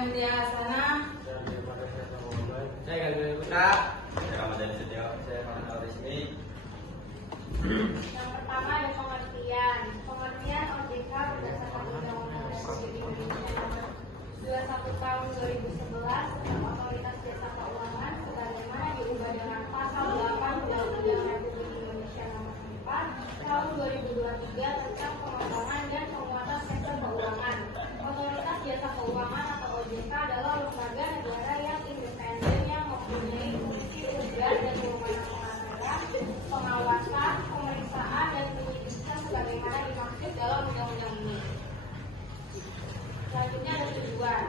Mutia Hasanah. Saya Gandul Putra. Saya Ramadhan Setio. Saya Fanal Resmi. Yang pertama ada pengertian. Pengertian OJK berdasarkan Undang-Undang Republik Indonesia Nomor 21 Tahun 2011 tentang Otoritas Jasa Keuangan sebagaimana diubah dengan Pasal 8 Undang-Undang Republik Indonesia Nomor 4 Tahun 2023 tentang pengembangan dan penguatan sektor keuangan. Otoritas Jasa Keuangan atau OJK adalah lembaga negara yang independen yang mempunyai fungsi tugas dan wewenang pengaturan, pengawasan, pemeriksaan, dan penyidikan sebagaimana dimaksud dalam undang-undang ini. Selanjutnya ada tujuan.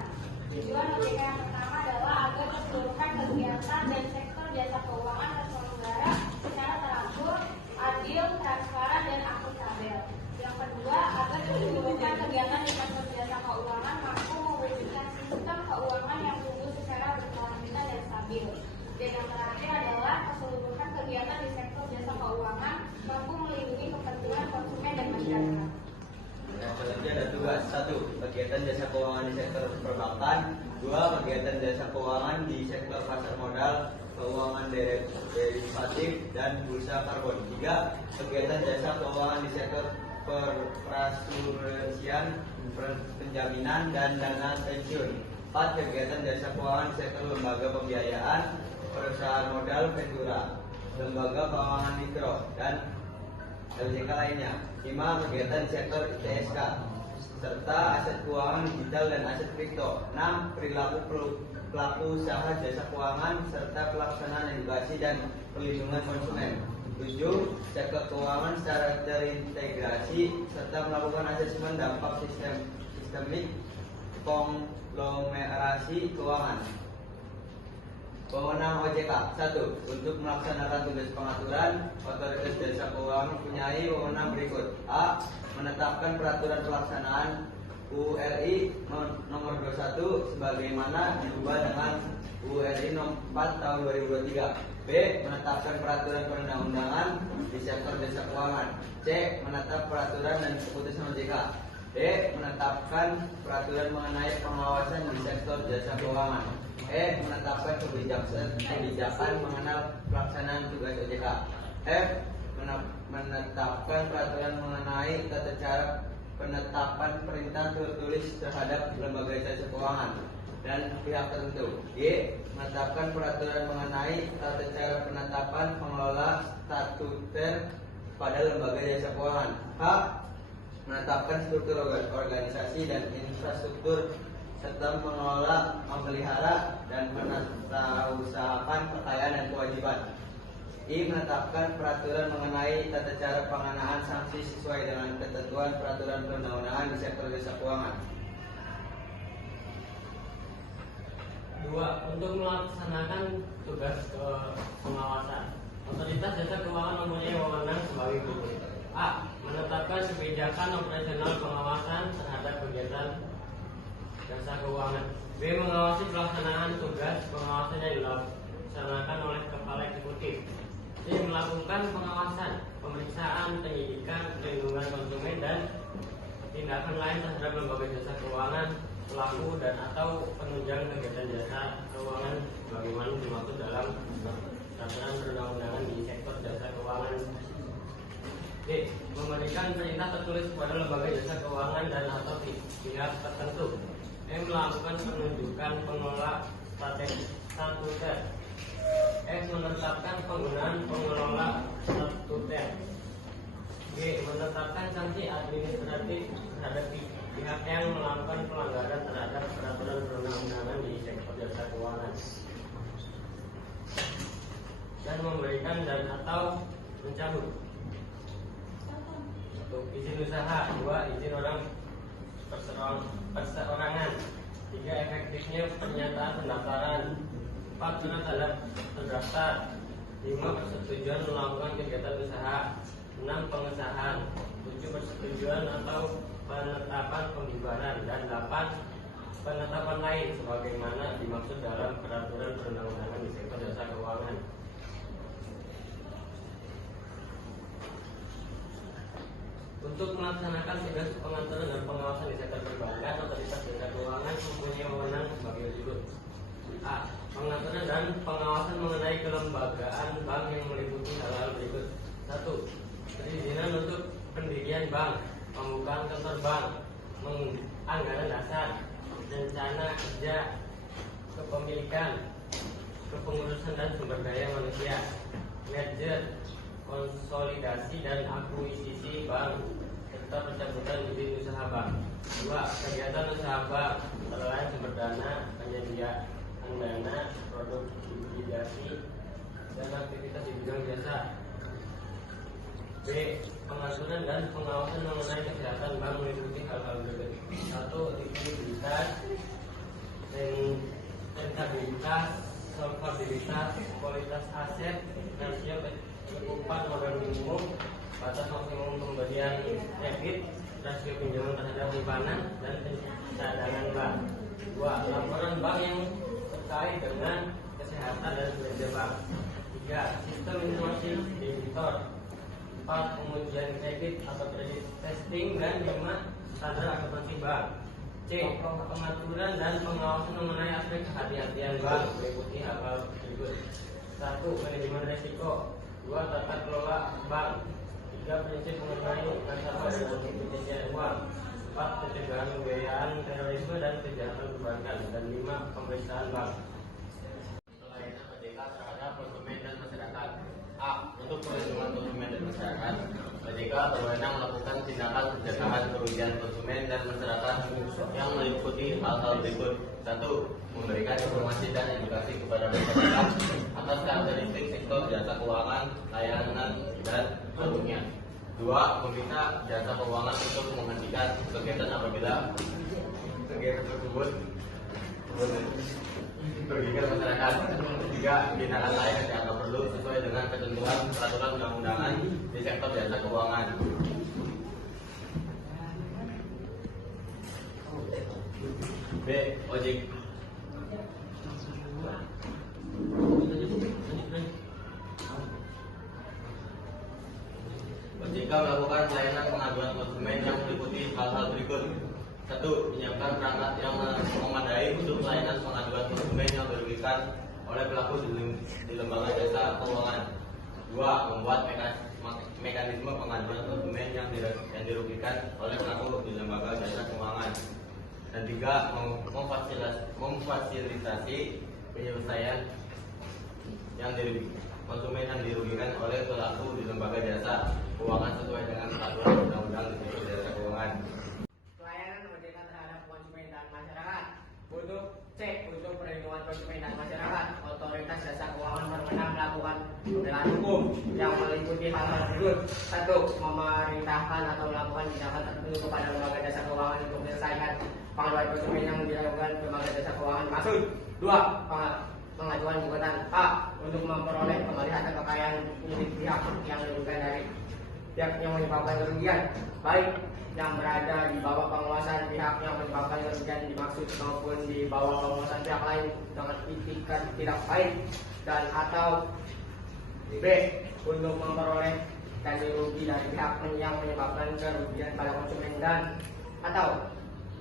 Tujuan OJK yang pertama adalah agar keseluruhan kegiatan dan sektor jasa keuangan terselenggara secara teratur, adil, transparan, dan akuntabel. Yang kedua, agar keseluruhan kegiatan di sektor jasa keuangan mampu mewujudkan sistem keuangan yang tumbuh secara berkelanjutan dan stabil. Dan yang terakhir adalah keseluruhan kegiatan di sektor jasa keuangan mampu melindungi kepentingan konsumen dan masyarakat. Yang selanjutnya ada tugas. 1. Kegiatan jasa keuangan di sektor perbankan. 2. Kegiatan jasa keuangan di sektor pasar modal, keuangan derivatif, dan bursa karbon. 3. Kegiatan jasa keuangan di sektor perasuransian, penjaminan, dan dana pensiun. 4. Kegiatan jasa keuangan di sektor lembaga pembiayaan, perusahaan modal, ventura, lembaga keuangan mikro, dan LJK lainnya. 5. Kegiatan di sektor ITSK serta aset keuangan digital dan aset kripto. 6. Perilaku pelaku usaha jasa keuangan serta pelaksanaan edukasi dan perlindungan konsumen. 7. Sektor keuangan secara terintegrasi serta melakukan asesmen dampak sistemik konglomerasi keuangan. Wewenang OJK. 1. Untuk melaksanakan tugas pengaturan, Otoritas Jasa Keuangan mempunyai wewenang berikut. A. Menetapkan peraturan pelaksanaan URI nomor 21 sebagaimana diubah dengan URI nomor 4 tahun 2023. B. Menetapkan peraturan perundang-undangan di sektor jasa keuangan. C. Menetap peraturan dan keputusan OJK. D. Menetapkan peraturan mengenai pengawasan di sektor jasa keuangan. E. Menetapkan kebijakan mengenal pelaksanaan tugas OJK. F. Menetapkan peraturan mengenai tata cara penetapan perintah tertulis terhadap lembaga jasa keuangan dan pihak tertentu. G. Menetapkan peraturan mengenai tata cara penetapan pengelola statuter pada lembaga jasa keuangan. H. Menetapkan struktur organisasi dan infrastruktur serta mengelola, memelihara, dan menatausahakan kekayaan dan kewajiban. I. Menetapkan peraturan mengenai tata cara pengenaan sanksi sesuai dengan ketentuan peraturan perundang-undangan di sektor jasa keuangan. 2. Untuk melaksanakan tugas pengawasan, Otoritas Jasa Keuangan mempunyai wewenang sebagai berikut. A. Menetapkan kebijakan operasional pengawasan terhadap kegiatan jasa keuangan. B. Mengawasi pelaksanaan tugas pengawasan yang dilaksanakan oleh Kepala Eksekutif. C. Melakukan pengawasan, pemeriksaan, penyidikan, perlindungan konsumen, dan tindakan lain terhadap lembaga jasa keuangan, pelaku dan atau penunjang kegiatan jasa keuangan sebagaimana dimaksud dalam peraturan perundang-undangan di sektor jasa keuangan. D. Memberikan perintah tertulis kepada lembaga jasa keuangan dan atau pihak tertentu. E. Melakukan penunjukan pengelola statuter. F. Menetapkan penggunaan pengelola statuter. G. Menetapkan sanksi administratif terhadap pihak yang melakukan pelanggaran terhadap peraturan perundang-undangan di sektor jasa keuangan dan memberikan dan atau mencabut. 1. Izin usaha. 2. Izin orang perseorangan. 3. Efektifnya pernyataan pendaftaran. 4. Surat tanda terdaftar. 5. Persetujuan melakukan kegiatan usaha. 6. Pengesahan. 7. Persetujuan atau penetapan pembubaran. Dan 8. Penetapan lain sebagaimana dimaksud dalam peraturan perundang-undangan di sektor jasa keuangan. Untuk melaksanakan tugas pengaturan dan pengawasan di sektor perbankan, Otoritas Jasa Keuangan mempunyai wewenang A. Pengaturan dan pengawasan mengenai kelembagaan bank yang meliputi hal-hal berikut. 1. Perizinan untuk pendirian bank, pembukaan kantor bank, anggaran dasar, rencana kerja, kepemilikan, kepengurusan dan sumber daya manusia, merger, konsolidasi dan akuisisi bank, serta pencabutan izin usaha bank. 2. Kegiatan usaha bank, antara lain sumber dana, penyediaan dana, produk obligasi, dan aktivitas di bidang jasa. B. Pengaturan dan pengawasan mengenai kesehatan bank meliputi hal-hal berikut. 1. Likuiditas, rentabilitas, solvabilitas, kualitas aset, rasio kecukupan modal minimum, batas maksimum pemberian kredit, rasio pinjaman terhadap simpanan, dan cadangan bank. 2. Laporan bank yang terkait dengan kesehatan dan kinerja bank. 3. Sistem informasi debitor. 4. Pengujian kredit atau kredit testing. Dan 5. Standar akuntansi bank. C. Pengaturan dan pengawasan mengenai aspek kehati-hatian bank meliputi hal-hal berikut. 1. Manajemen risiko. 2. Tata kelola bank. 3. Prinsip mengenai nasabah dan pencucian uang. 4. Pencegahan pembiayaan terorisme dan kejahatan perbankan. Dan 5. Pemeriksaan bank. Pelayanan OJK terhadap konsumen dan masyarakat. A. Untuk perlindungan konsumen dan masyarakat, OJK berwenang melakukan tindakan pencegahan kerugian konsumen dan masyarakat yang meliputi hal-hal berikut. 1. Memberikan informasi dan edukasi kepada masyarakat atas karakteristik sektor jasa keuangan, layanan, dan produknya. 2. Meminta jasa keuangan untuk menghentikan kegiatan apabila kegiatan tersebut merugikan masyarakat. 3. Tindakan lain yang dianggap perlu sesuai dengan ketentuan peraturan undang-undangan di sektor jasa keuangan. B. OJK melakukan pelayanan pengaduan konsumen yang meliputi hal-hal berikut. 1. Menyiapkan perangkat yang memadai untuk pelayanan pengaduan konsumen yang dirugikan oleh pelaku di lembaga jasa keuangan. 2. Membuat mekanisme pengaduan konsumen yang dirugikan oleh pelaku di lembaga jasa keuangan. Dan 3. Memfasilitasi penyelesaian konsumen yang dirugikan oleh pelaku di lembaga jasa keuangan sesuai dengan peraturan undang-undang di sektor jasa keuangan. Pelayanan OJK terhadap konsumen dan masyarakat. Untuk C. Untuk perlindungan konsumen dan masyarakat, otoritas jasa keuangan berwenang melakukan pembelaan hukum yang meliputi hal-hal berikut. 1. Memerintahkan atau melakukan tindakan tertentu kepada lembaga jasa keuangan untuk menyelesaikan pengaduan konsumen yang dilakukan lembaga jasa keuangan maksud. 2. Pengajuan gugatan. A. Untuk memperoleh kembali harta kekayaan milik pihak yang dirugikan dari pihak yang menyebabkan kerugian, baik yang berada di bawah penguasaan pihak yang menyebabkan kerugian dimaksud maupun di bawah penguasaan pihak lain dengan itikat tidak baik, dan atau B. Untuk memperoleh ganti rugi dari pihak yang menyebabkan kerugian pada konsumen dan atau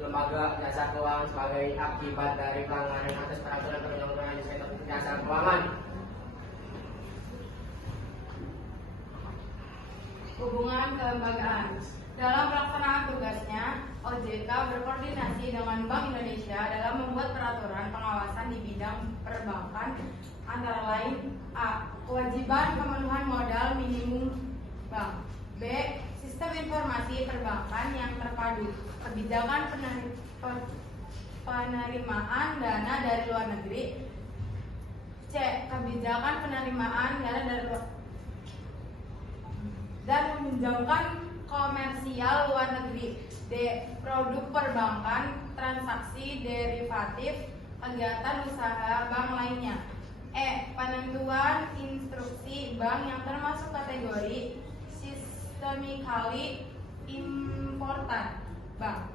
lembaga jasa keuangan sebagai akibat dari pelanggaran atas peraturan perundang-undangan di sektor jasa keuangan. Hubungan kelembagaan. Dalam pelaksanaan tugasnya, OJK berkoordinasi dengan Bank Indonesia dalam membuat peraturan pengawasan di bidang perbankan, antara lain: A. Kewajiban pemenuhan modal minimum bank. B. Sistem informasi perbankan yang terpadu. Kebijakan penerimaan dana dari luar negeri. C. Kebijakan penerimaan dana dari luar dan meminjamkan komersial luar negeri. D. Produk perbankan, transaksi derivatif, kegiatan usaha bank lainnya. E. Penentuan instruksi bank yang termasuk kategori systemically important bank.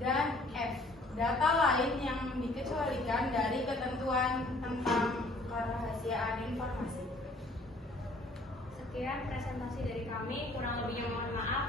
Dan F. Data lain yang dikecualikan dari ketentuan tentang kerahasiaan informasi. Sekian presentasi dari kami, kurang lebihnya mohon maaf.